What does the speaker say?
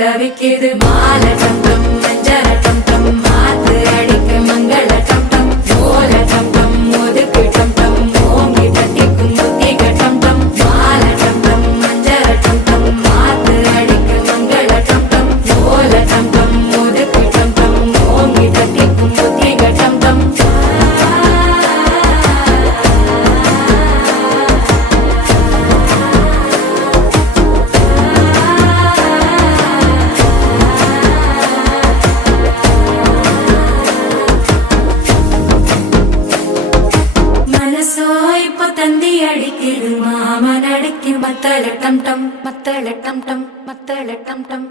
தவிக்குது மால டம் டம் மஞ்சள டம் டம் மாத்து அடிக்க மங்கள டம் டம் ஓல டம் டம் ஒதுக்கு டம் டம் ஓங்கி தட்டிக்கும் முத்திக டம் டம் மால டம் டம் மஞ்சள டம் டம் மாத்து அடிக்க மங்கள டம் டம் ஓல டம் டம் ஒதுக்கு டம் டம் ஓங்கி தட்டிக்கும் முத்திக டம் டம் இப்போ தந்தி அடிக்குது மாமன் அடிக்கு மத்தள டம் டம் மத்தள டம் டம் மத்தள டம் டம்